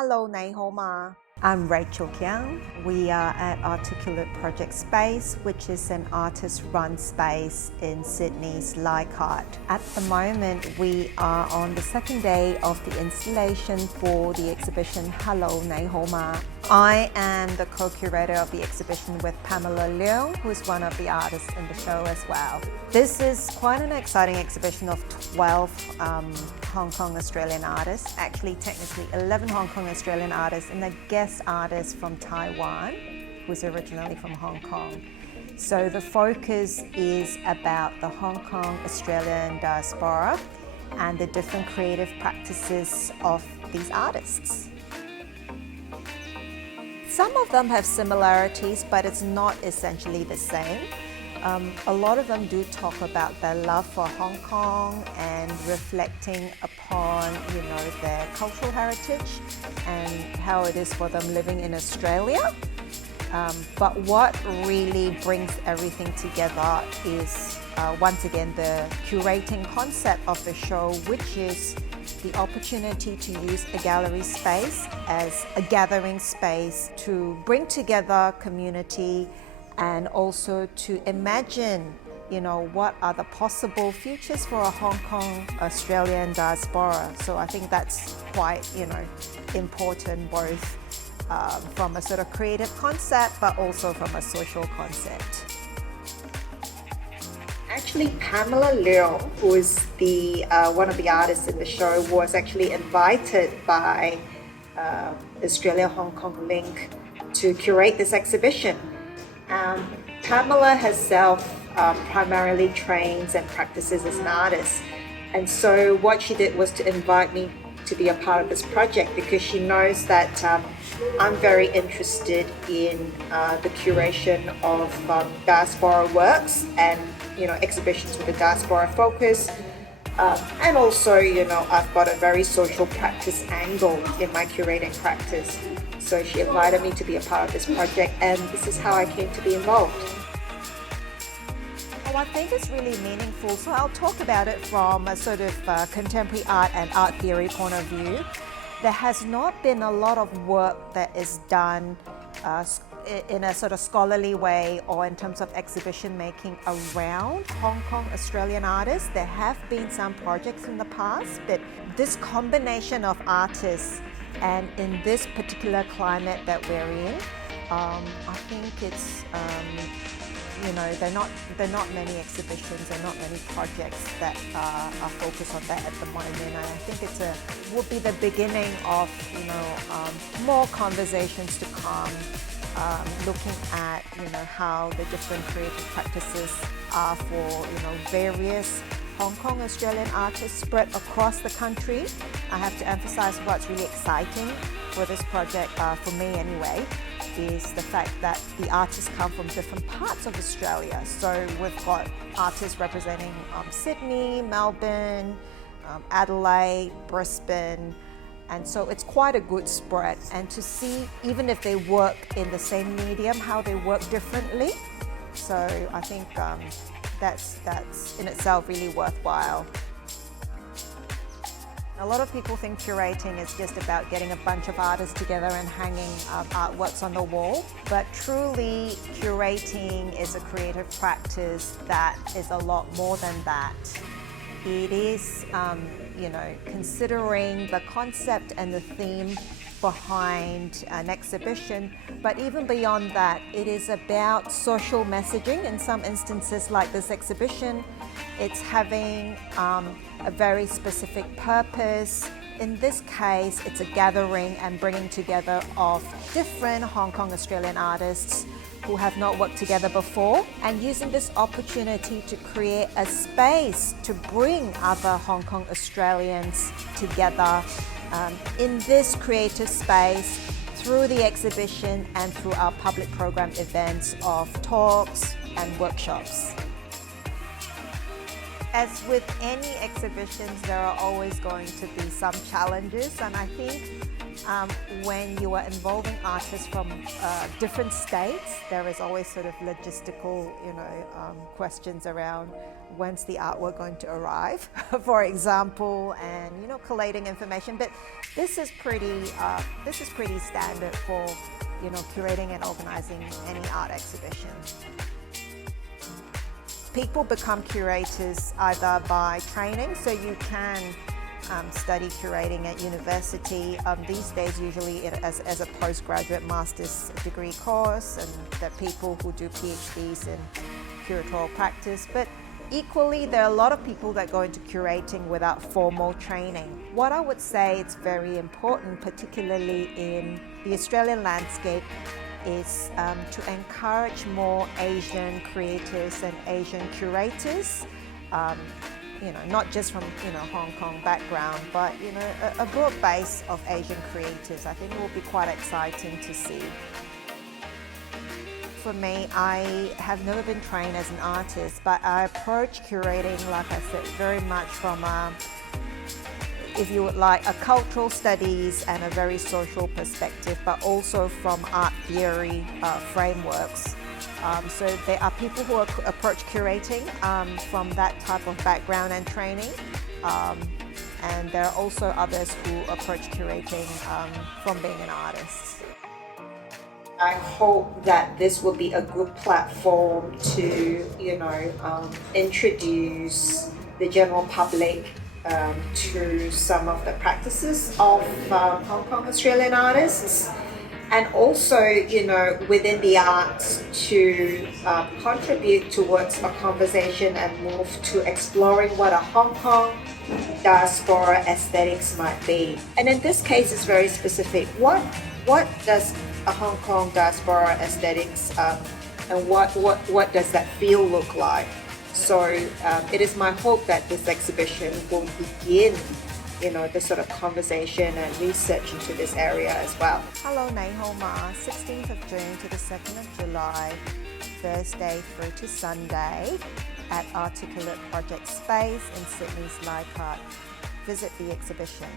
Hello， 你好嗎？ I'm Rachel Kiang. We are at Articulate Project Space, which is an artist-run space in Sydney's Leichhardt. At the moment, we are on the second day of the installation for the exhibition Hello, 你好嗎? I am the co-curator of the exhibition with Pamela Leung, who is one of the artists in the show as well. This is quite an exciting exhibition of 12 Hong Kong Australian artists, actually technically 11 Hong Kong Australian artists and a guest artist from Taiwan, who's originally from Hong Kong. So the focus is about the Hong Kong Australian diaspora and the different creative practices of these artists. Some of them have similarities, but it's not essentially the same. A lot of them do talk about their love for Hong Kong and reflecting upon, their cultural heritage and how it is for them living in Australia. But what really brings everything together is, once again, the curating concept of the show, which is the opportunity to use a gallery space as a gathering space to bring together community and also to imagine, what are the possible futures for a Hong Kong Australian diaspora. So I think that's quite, important, both from a sort of creative concept, but also from a social concept. Actually, Pamela Leung, who is the one of the artists in the show, was actually invited by Australia Hong Kong Link to curate this exhibition. Pamela herself primarily trains and practices as an artist, and so what she did was to invite me to be a part of this project because she knows that I'm very interested in the curation of diaspora works and exhibitions with a diaspora focus, and also I've got a very social practice angle in my curating practice. So she invited me to be a part of this project, and this is how I came to be involved. Well, I think it's really meaningful. So I'll talk about it from a sort of contemporary art and art theory point of view. There has not been a lot of work that is done in a sort of scholarly way or in terms of exhibition making around Hong Kong Australian artists. There have been some projects in the past, but this combination of artists and in this particular climate that we're in, I think it's, there are not many exhibitions and not many projects that are focused on that at the moment. And I think would be the beginning of, more conversations to come, looking at, how the different creative practices are for, various Hong Kong Australian artists spread across the country. I have to emphasize what's really exciting for this project, for me anyway, is the fact that the artists come from different parts of Australia. So we've got artists representing Sydney, Melbourne, Adelaide, Brisbane, and so it's quite a good spread. And to see, even if they work in the same medium, how they work differently. So I think that's in itself really worthwhile. A lot of people think curating is just about getting a bunch of artists together and hanging artworks on the wall, but truly curating is a creative practice that is a lot more than that. It is, considering the concept and the theme behind an exhibition, but even beyond that, it is about social messaging. In some instances like this exhibition, it's having a very specific purpose. In this case, it's a gathering and bringing together of different Hong Kong Australian artists who have not worked together before, and using this opportunity to create a space to bring other Hong Kong Australians together in this creative space through the exhibition and through our public program events of talks and workshops. As with any exhibitions, there are always going to be some challenges, and I think when you are involving artists from different states, there is always sort of logistical, questions around when's the artwork going to arrive, for example, and collating information. But this is pretty standard for curating and organizing any art exhibition. People become curators either by training, so you can study curating at university. These days, usually as a postgraduate master's degree course, and there are people who do PhDs in curatorial practice. But equally, there are a lot of people that go into curating without formal training. What I would say is very important, particularly in the Australian landscape, is to encourage more Asian creators and Asian curators. Not just from Hong Kong background, but a broad base of Asian creators. I think it will be quite exciting to see. For me, I have never been trained as an artist, but I approach curating, like I said, very much from if you would like, a cultural studies and a very social perspective, but also from art theory frameworks. So there are people who approach curating from that type of background and training, and there are also others who approach curating from being an artist. I hope that this will be a good platform to, introduce the general public to some of the practices of Hong Kong Australian artists. And also, within the arts to contribute towards a conversation and move to exploring what a Hong Kong diaspora aesthetics might be. And in this case, it's very specific. What does a Hong Kong diaspora aesthetics and what does that feel look like? So it is my hope that this exhibition will begin the sort of conversation and research into this area as well. Hello, Nei Ho Ma, 16th of June to the 2nd of July, Thursday through to Sunday at Articulate Project Space in Sydney's Leichhardt. Visit the exhibition.